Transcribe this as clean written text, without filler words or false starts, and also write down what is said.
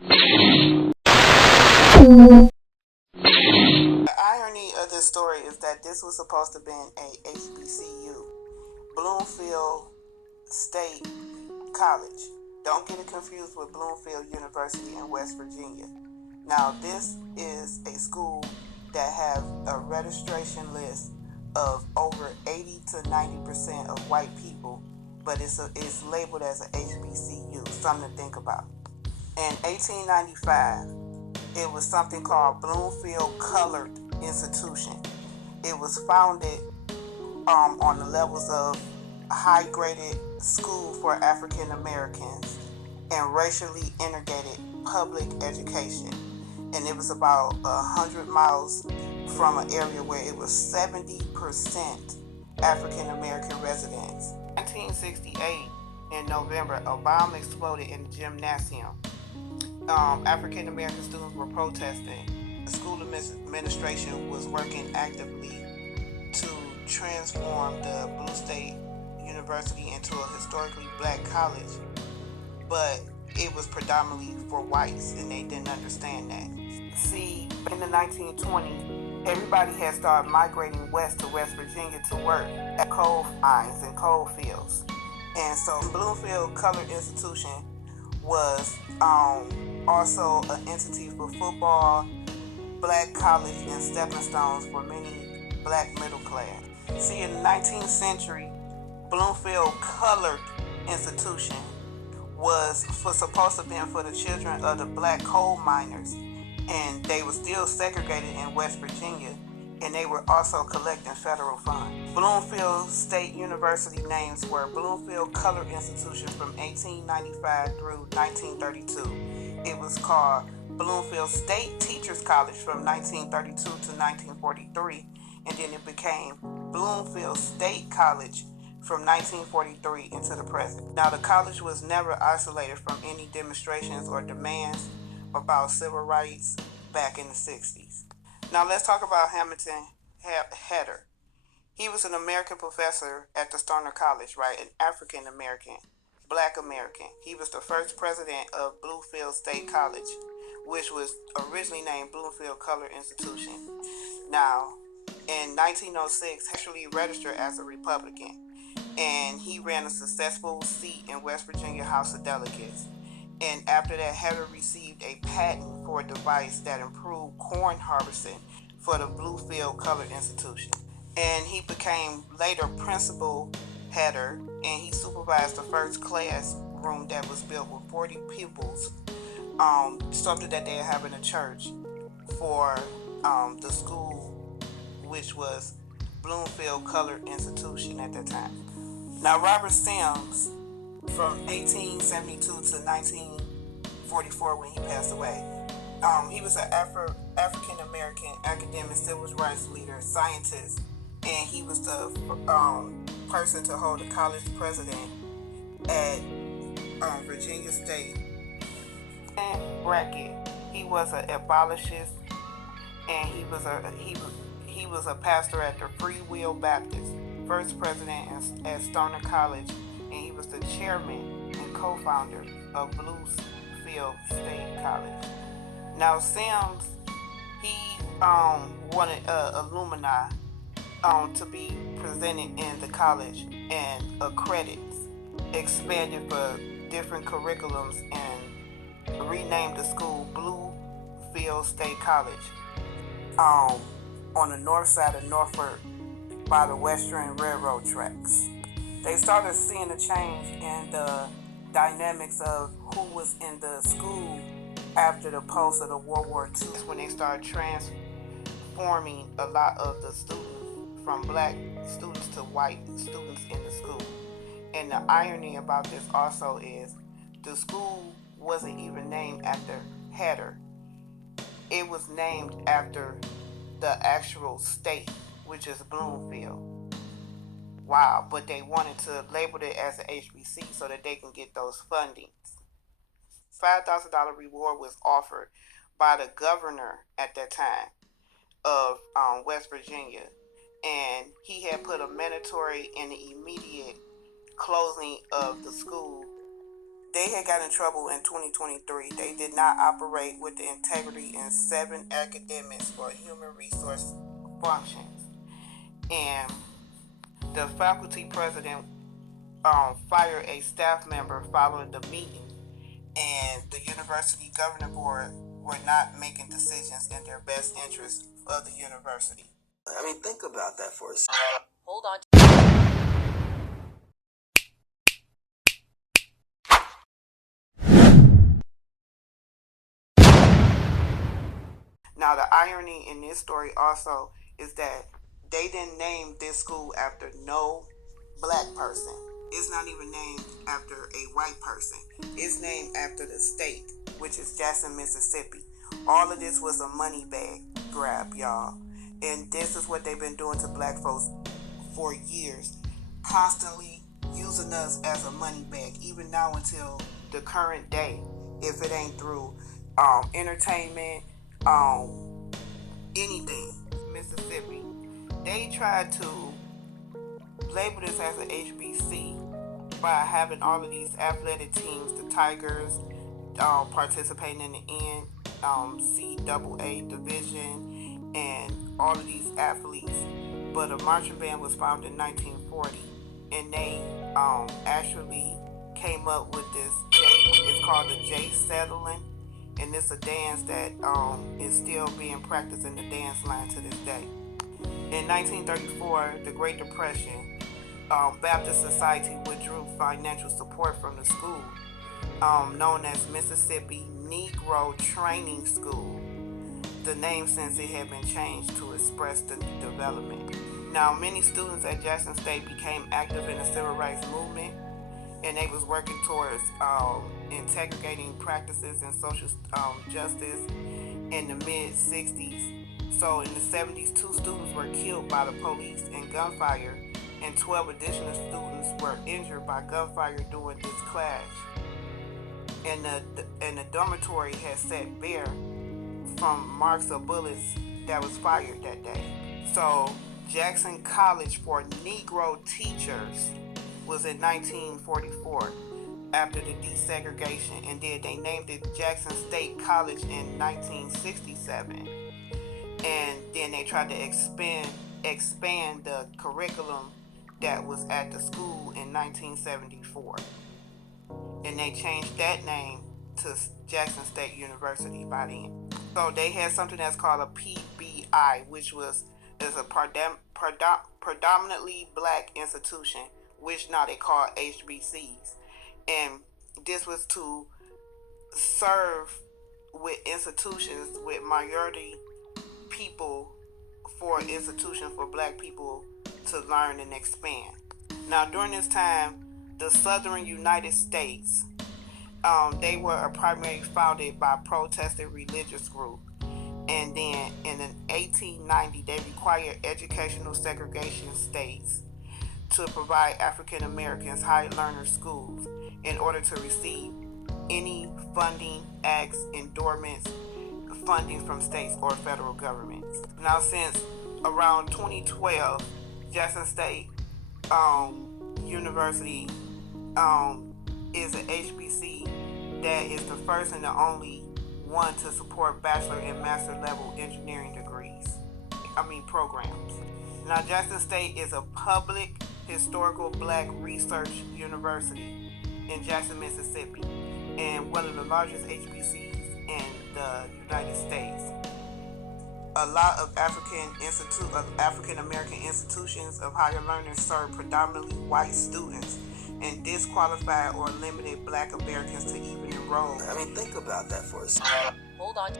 The irony of this story is that this was supposed to have been a HBCU, Bloomfield State College. Don't get it confused with Bloomfield University in West Virginia. Now, this is a school that have a registration list of over 80 to 90% of white people, but it's labeled as an HBCU, something to think about. In 1895, it was something called Bloomfield Colored Institution. It was founded on the levels of high graded school for African Americans and racially integrated public education. And it was about 100 miles from an area where it was 70% African American residents. In 1968, in November, a bomb exploded in the gymnasium. African American students were protesting. The school administration was working actively to transform the Blue State University into a historically black college, but it was predominantly for whites, and they didn't understand that. See, in the 1920s, everybody had started migrating west to West Virginia to work at coal mines and coal fields. And so Bloomfield Colored Institution was also an entity for football, black college, and stepping stones for many black middle class. See, in the 19th century, Bloomfield Colored Institution was supposed to be for the children of the black coal miners, and they were still segregated in West Virginia, and they were also collecting federal funds. Bloomfield State University names were Bloomfield Colored Institution from 1895 through 1932. It was called Bloomfield State Teachers College from 1932 to 1943, and then it became Bloomfield State College from 1943 into the present. Now, the college was never isolated from any demonstrations or demands about civil rights back in the 60s. Now, let's talk about Hamilton Hatter. He was an American professor at the Stoner College, right? An African American, black American. He was the first president of Bloomfield State College, which was originally named Bloomfield Colored Institution. Now, in 1906, actually registered as a Republican, and he ran a successful seat in West Virginia House of Delegates. And after that, Hatter received a patent for a device that improved corn harvesting for the Bloomfield Colored Institution. And he became later Principal Hatter, and he supervised the first classroom that was built with 40 pupils, something that they have in a church for the school, which was Bloomfield Colored Institution at that time. Now, Robert Sims, from 1872 to 1944 when he passed away, he was an African American academic, civil rights leader, scientist, and he was the person to hold the college president at Virginia State. And Brackett, he was an abolitionist, and he was a pastor at the Free Will Baptist, first president at Stoner College, and he was the chairman and co-founder of Bloomfield State College. Now, Sims, he wanted alumni to be presented in the college, and credits expanded for different curriculums, and renamed the school Bloomfield State College on the north side of Norfolk by the Western Railroad tracks. They started seeing a change in the dynamics of who was in the school after the post of the World War II, when they started transforming a lot of the students from black students to white students in the school. And the irony about this also is the school wasn't even named after Hatter. It was named after the actual state, which is Bloomfield. Wow, but they wanted to label it as an HBC so that they can get those fundings. $5,000 reward was offered by the governor at that time of West Virginia, and he had put a mandatory and immediate closing of the school They had got in trouble in 2023. They did not operate with the integrity in 7 academics or human resource functions. And the faculty president fired a staff member following the meeting. And the university governing board were not making decisions in their best interest of the university. I mean, think about that for a second. Hold on. Now, the irony in this story also is that they didn't name this school after no black person. It's not even named after a white person. It's named after the state, which is Jackson, Mississippi. All of this was a money bag grab, y'all. And this is what they've been doing to black folks for years. Constantly using us as a money bag, even now until the current day. If it ain't through entertainment, anything. Mississippi, they tried to label this as an HBC by having all of these athletic teams, the Tigers, participating in the NCAA division, and all of these athletes. But a marching band was founded in 1940, and they actually came up with this it's called the J settling, and it's a dance that is still being practiced in the dance line to this day. In 1934, the Great Depression, Baptist Society withdrew financial support from the school, known as Mississippi Negro Training School. The name, since it had been changed to express the development. Now, many students at Jackson State became active in the civil rights movement, and they was working towards integrating practices in social justice in the mid-60s. So in the 70s, 2 students were killed by the police in gunfire, and 12 additional students were injured by gunfire during this clash. And the dormitory had set bare from marks of bullets that was fired that day. So Jackson College for Negro Teachers was in 1944 after the desegregation, and then they named it Jackson State College in 1967. And then they tried to expand the curriculum that was at the school in 1974. And they changed that name to Jackson State University by then. So they had something that's called a PBI, which is a predominantly black institution, which now they call HBCU'S. And this was to serve with institutions with minority people, for an institution for black people to learn and expand. Now, during this time, the Southern United States, they were primarily founded by protestant religious group. And then in 1890, they required educational segregation states to provide African Americans high learner schools in order to receive any funding, acts, endorsements, funding from states or federal governments. Now, since around 2012, Jackson State University is an HBC that is the first and the only one to support bachelor and master level engineering programs. Now, Jackson State is a public historical black research university in Jackson, Mississippi, and one of the largest HBCU'S in the United States. A lot of African American institutions of higher learning serve predominantly white students and disqualified or limited black Americans to even enroll. I mean, think about that for a second. Hold on.